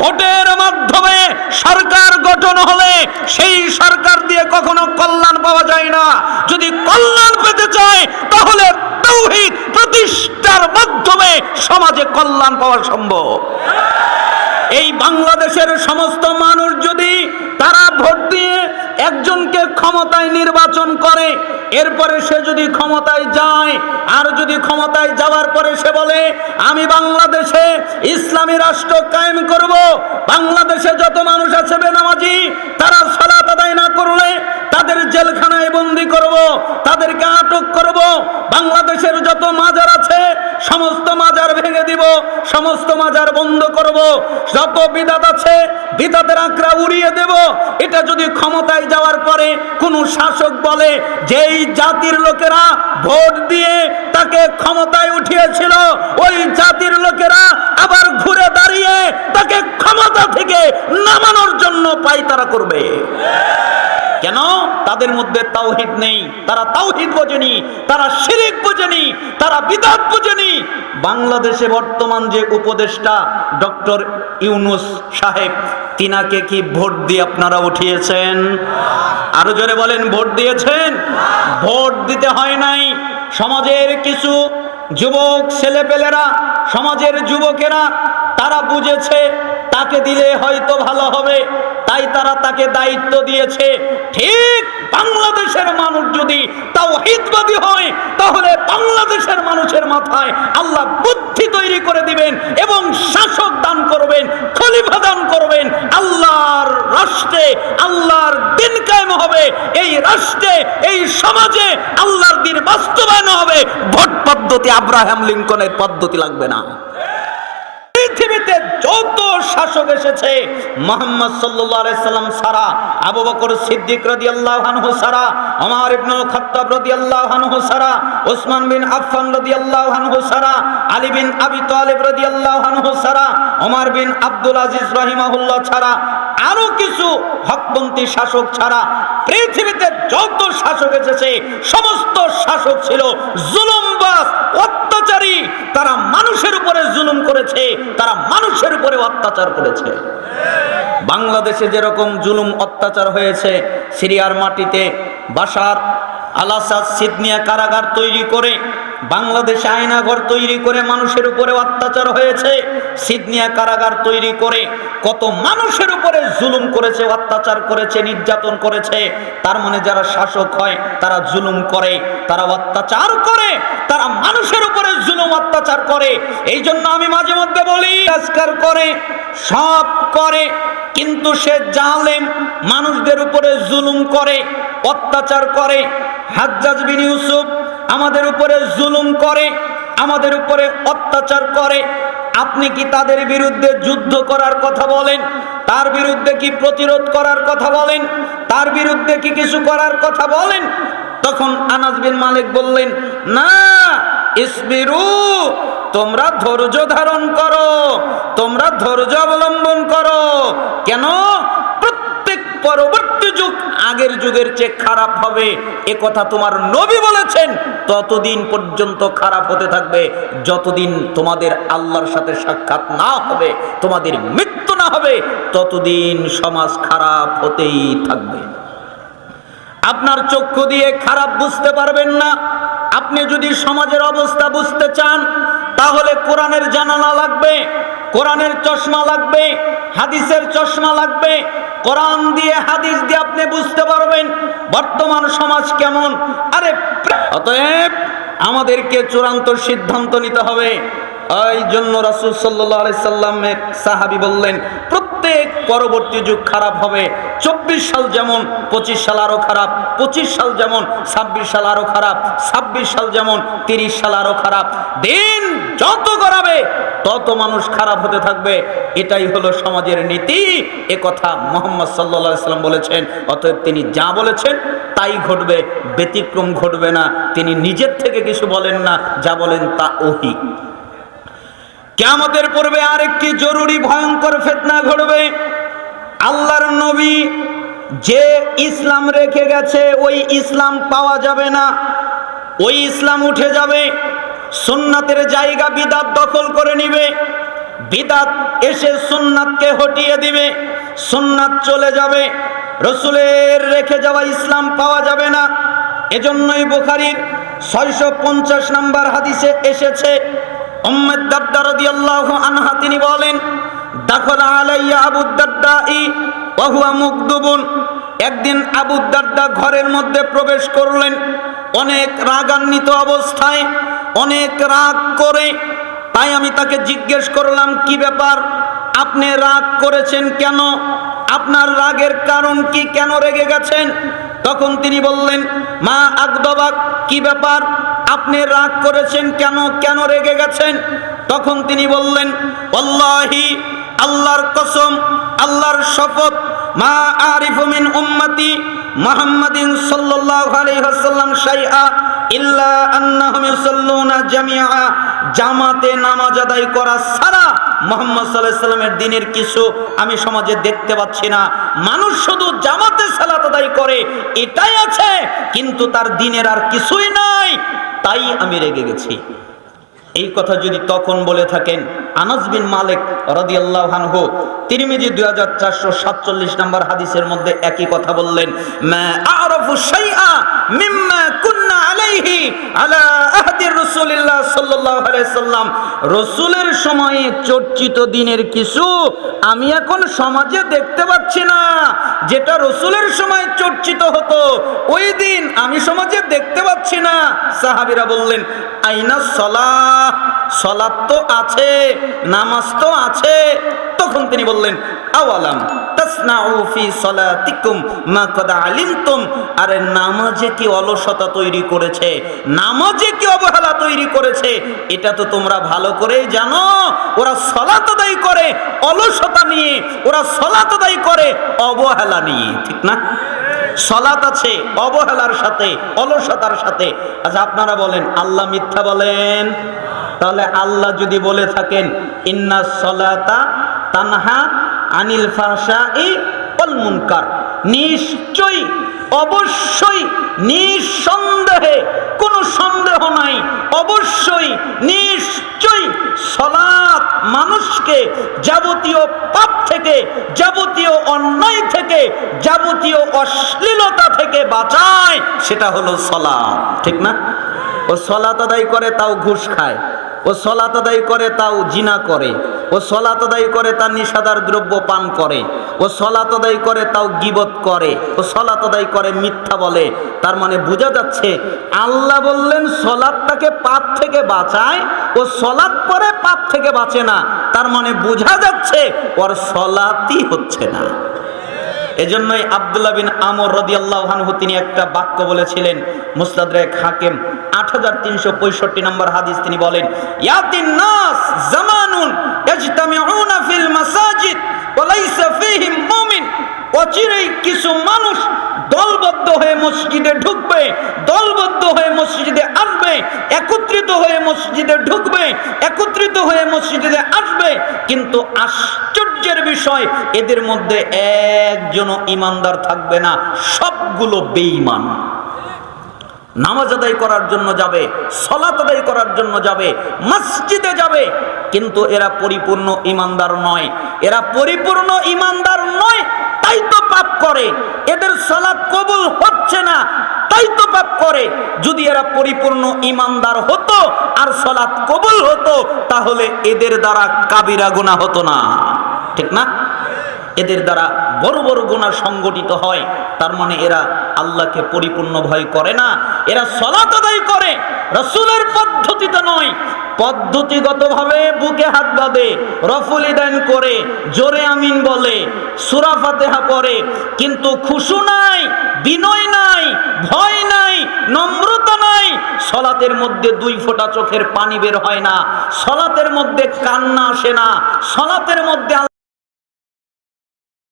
ভোটের মাধ্যমে সরকার গঠন হলে সেই সরকার দিয়ে কখনো কল্যাণ পাওয়া যায় না। যদি কল্যাণ পেতে চায়, তাহলে তৌহিদ প্রতিষ্ঠার মাধ্যমে সমাজে কল্যাণ পাওয়া সম্ভব। এই বাংলাদেশের সমস্ত মানুষ যদি তারা ভোট দিয়ে একজনকে ক্ষমতায় নির্বাচন করে, এরপরে সে যদি ক্ষমতায় যায়, আর যদি ক্ষমতায় যাওয়ার পরে সে বলে, আমি বাংলাদেশে ইসলামী রাষ্ট্র কায়েম করব। বাংলাদেশে যত মানুষ আছে বেনামাজি, তারা সালাত আদায় না করলে তাদের জেলখানায় বন্দি করব, তাদেরকে আটক করব। বাংলাদেশের যত মাজার আছে, সমস্ত মাজার ভেঙে দিব, সমস্ত মাজার বন্ধ করব। যত বিদাত আছে, বিদাতের আঁকড়া উড়িয়ে দেব। এটা যদি ক্ষমতায় যাওয়ার পরে কোন শাসক বলে, যেই জাতির লোকেরা ভোট দিয়ে তাকে ক্ষমতায় উঠিয়েছিল, ওই জাতির লোকেরা আবার ক্ষমতা থেকে নামানোর জন্য পাইতারা করবে। কেন? তাদের মধ্যে তাওহিদ নেই। তারা তাওহিদ বোঝেনি, তারা শিরিক বোঝেনি, তারা বিদাত বোঝেনি। বাংলাদেশে বর্তমান যে উপদেষ্টা ডক্টর ইউনুস সাহেব, তিনাকে কি ভোট দিয়ে আপনারা উঠিয়েছেন? আরও জোরে বলেন, ভোট দিয়েছেন? ভোট দিতে হয় নাই। সমাজের কিছু যুবক ছেলেপেলেরা, সমাজের যুবকেরা, তারা বুঝেছে তাকে দিলে হয়তো ভালো হবে। তাই তারা তাকে দায়িত্ব দিয়েছে। ঠিক বাংলাদেশের মানুষ যদি তাও হিতবাদী হয়, তাহলে বাংলাদেশের মানুষের মাথায় আল্লাহ বুদ্ধি তৈরি করে দিবেন এবং শাসক দান করবেন, খলিফা দান করবেন। আল্লাহর রাষ্ট্রে আল্লাহর দিন কায়েম হবে। এই রাষ্ট্রে, এই সমাজে আল্লাহর দিন বাস্তবায়ন হবে। ভোট পদ্ধতি আব্রাহাম লিঙ্কনের পদ্ধতি লাগবে না। শাসক এসেছে। মোহাম্মদ সাল্লাম সারা, আবু বকর সিদ্দিক রাদিয়াল্লাহু আনহু সারা, ওমর ইবনুল খাত্তাব রাদিয়াল্লাহু আনহু সারা ওসমান বিন আফফান রাদিয়াল্লাহু আনহু সারা, আলী বিন আবি তালিব রাদিয়াল্লাহু আনহু সারা, ওমর বিন আব্দুল আজিজ রাহিমাহুল্লাহ ছাড়া, আরও কিছু হকপন্থী শাসক ছাড়া পৃথিবীতে যত শাসক এসেছে, সমস্ত শাসক ছিল জুলুমবাজ, অত্যাচারী, তারা মানুষের করেছে, তারা মানুষের উপরে অত্যাচার করেছে। বাংলাদেশে যেরকম জুলুম অত্যাচার হয়েছে, সিরিয়ার মাটিতে বাসার আলাসাদ সিদনিয়া কারাগার তৈরি করে বাংলাদেশে আয়নাঘর তৈরি করে মানুষের উপরে অত্যাচার হয়েছে সিদনিয়া কারাগার তৈরি করে কত মানুষের উপরে জুলুম করেছে, অত্যাচার করেছে, নির্যাতন করেছে। তার মানে যারা শাসক হয়, তারা জুলুম করে, তারা অত্যাচার করে, তারা মানুষের উপরে জুলুম, অত্যাচার করে। এই জন্য আমি মাঝে মধ্যে বলি আজকার করে, সব করে, কিন্তু সে জালেম মানুষদের উপরে জুলুম করে, অত্যাচার করে। হাজ্জাজ বিন ইউসুফ আমাদের উপরে জুলুম করে, আমাদের উপরে অত্যাচার করে। আপনি কি তাদের বিরুদ্ধে যুদ্ধ করার কথা বলেন? তার বিরুদ্ধে কি প্রতিরোধ করার কথা বলেন? তার বিরুদ্ধে কি কিছু করার কথা বলেন? তখন আনাস বিন মালিক বললেন, না, ইসবিরু, তোমরা ধৈর্য ধারণ করো, তোমরা ধৈর্য অবলম্বন করো। কেন? প্রত্যেক পরবর্তী যুগ আগের যুগের চেয়ে খারাপ হবে। এ কথা তোমার নবী বলেছেন, ততদিন পর্যন্ত খারাপ হতে থাকবে। যতদিন তোমাদের আল্লাহর সাথে সাক্ষাৎ না হবে, তোমাদের মৃত্যু না হবে, ততদিন সমাজ খারাপ হতেই থাকবে। আপনার চক্ষু দিয়ে খারাপ বুঝতে পারবেন না। আপনি যদি সমাজের অবস্থা বুঝতে চান, তাহলে কোরআনের জানালা লাগবে, কোরআনের চশমা লাগবে, হাদিসের চশমা লাগবে কোরআন দিয়ে, হাদিস দিয়ে আপনি বুঝতে পারবেন বর্তমান সমাজ কেমন। আরে, অতএব আমাদেরকে চূড়ান্ত সিদ্ধান্ত নিতে হবে। এই জন্য রাসুল সাল্লাহ সাল্লামের সাহাবি বললেন, প্রত্যেক পরবর্তী যুগ খারাপ হবে। চব্বিশ সাল যেমন, পঁচিশ সাল আরও খারাপ। পঁচিশ সাল যেমন, ছাব্বিশ সাল আরও খারাপ। ছাব্বিশ সাল যেমন, তিরিশ সাল আরও খারাপ। দিন যত করাবে তত মানুষ খারাপ হতে থাকবে, এটাই হলো সমাজের নীতি। এ কথা মোহাম্মদ সাল্লা সাল্লাম বলেছেন, অতএব তিনি যা বলেছেন তাই ঘটবে, ব্যতিক্রম ঘটবে না। তিনি নিজের থেকে কিছু বলেন না, যা বলেন তা ওহি। কেমতের পূর্বে আরেকটি জরুরি ভয়ঙ্কর ফেতনা ঘটবে। আল্লাহর নবী যে ইসলাম রেখে গেছে, ওই ইসলাম পাওয়া যাবে না। ওই ইসলাম উঠে যাবে। সুন্নাতের জায়গা বিদাত দখল করে নিবে। বিদাত এসে সুন্নাতকে হটিয়ে দিবে। সুন্নাত চলে যাবে। রসুলের রেখে যাওয়া ইসলাম পাওয়া যাবে না। এজন্যই বুখারীর ছয়শো পঞ্চাশ নম্বর হাদিসে এসেছে আনহা, তিনি বলেন আলাইয়া আবু একদিন আবু ঘরের মধ্যে প্রবেশ করলেন, অনেক রাগান্বিত অবস্থায়। অনেক রাগ করে। তাই আমি তাকে জিজ্ঞেস করলাম, কি ব্যাপার? আপনি রাগ করেছেন কেন? আপনার রাগের কারণ কি কেন রেগে গেছেন? তখন তিনি বললেন, মা আকদবাক, কি ব্যাপার? আপনি রাগ করেছেন কেন? কেন রেগে গেছেন? তখন তিনি বললেন অল্লাহি আল্লাহর কসম, আল্লাহর শপথ, মা আরিফু মিন উম্মতি মুহাম্মাদিন সাল্লাল্লাহু আলাইহি ওয়াসাল্লাম শাইআ জামাতে নামাজ আদায় করা মোহাম্মদ সাল্লামের দিনের কিছু আমি সমাজে দেখতে পাচ্ছি না। মানুষ শুধু জামাতে সালাত আদায় করে, এটাই আছে, কিন্তু তার দিনের আর কিছুই নাই, তাই আমি রেগে গেছি। এই কথা যদি তখন বলে থাকেন, আনাস বিন মালিক রাদিয়াল্লাহু আনহু, তিরমিজি 2447 নম্বর হাদিসের মধ্যে একই কথা বললেন আরাফু আলাইহি আলা আহদি রাসূলিল্লাহ সাল্লাল্লাহু আলাইহি সাল্লাম। রাসূলের সময়ে চর্চিত দিনের কিছু আমি এখন সমাজে দেখতে পাচ্ছি না। যেটা রসুলের সময় চর্চিত হতো, ওই দিন আমি সমাজে দেখতে পাচ্ছি না। সাহাবিরা বললেন, আইনা সলাহ সলাত তো আছে, নামাজ তো আছে। তখন তিনি বললেন, আওয়ালাম? আরে নামাজে কি অলসতা তৈরি করেছে? নামাজে কি অবহেলা তৈরি করেছে? এটা তো তোমরা ভালো জানো। ওরা সলাত করে অলসতা নিয়ে, ওরা সলাত করে অবহেলা নিয়ে, ঠিক না? সলাত আছে অবহেলার সাথে, অলসতার সাথে। আচ্ছা আপনারা বলেন, আল্লাহ মিথ্যা বলেন? তাহলে আল্লাহ যদি বলে থাকেন, ইন্না সলাতা তানহা আনিল মুনকার। নিশ্চয়ই, অবশ্যই নিঃসন্দেহে, কোনো সন্দেহ নাই, অবশ্যই নিশ্চয়ই সলাৎ মানুষকে যাবতীয় পাপ থেকে, যাবতীয় অন্যায় থেকে, যাবতীয় অশ্লীলতা থেকে বাঁচায়, সেটা হলো সলাৎ, ঠিক না? ও সলাত আদায় করে তাও ঘুষ খায়, ও সলাত আদায় করে তাও জিনা করে। ও সলাত করে তার নিষাদার দ্রব্য পান করে। ও সলাত করে তাও গিবত করে। ও সলাত আদায় করে মিথ্যা বলে। তার মানে বোঝা যাচ্ছে আল্লাহ বললেন সলাৎটাকে পাপ থেকে বাঁচায়। ও সলাৎ পরে পাপ থেকে বাঁচে না। তার মানে বোঝা যাচ্ছে ওর সলাতই হচ্ছে না। এজন্যই আব্দুল্লাহ বিন আমর রদিয়াল্লাহ আনহু তিনি একটা বাক্য বলেছিলেন মুস্তাদরেক হাকিম মানুষ হয়ে মসজিদে ঢুকবে, দলবদ্ধ হয়ে মসজিদে আসবে, একত্রিত হয়ে মসজিদে ঢুকবে, একত্রিত হয়ে মসজিদে আসবে। কিন্তু আশ্চর্যের বিষয়, এদের মধ্যে একজনও ইমানদার থাকবে না, সবগুলো বেঈমান। নামাজ আদায় করার জন্য যাবে সলাত আদায় করার জন্য যাবে, মসজিদে যাবে। কিন্তু এরা পরিপূর্ণ ইমানদার নয়। এরা পরিপূর্ণ ইমানদার নয়, তাই তো পাপ করে। এদের সলাৎ কবুল হচ্ছে না, তাই তো পাপ করে। যদি এরা পরিপূর্ণ ইমানদার হতো আর সলাৎ কবুল হতো, তাহলে এদের দ্বারা কাবিরা গুনাহ হতো না। ঠিক না? এদের দ্বারা বড় বড় গুণা সংগঠিত হয়। তার মানে এরা আল্লাহকে পরিপূর্ণ ভয় করে না, এরা সলাত আদায় করে, রসুলের পদ্ধতিতে নয়। পদ্ধতিগতভাবে বুকে হাত বাঁধে, রফুলি দান করে, জোরে আমিন বলে, সুরা ফাতেহা পড়ে, কিন্তু খুশু নাই, বিনয় নাই, ভয় নাই, নম্রতা নাই, সলাতের মধ্যে দুই ফোঁটা চোখের পানি বের হয় না, সলাতের মধ্যে কান্না আসে না, সলাতের মধ্যে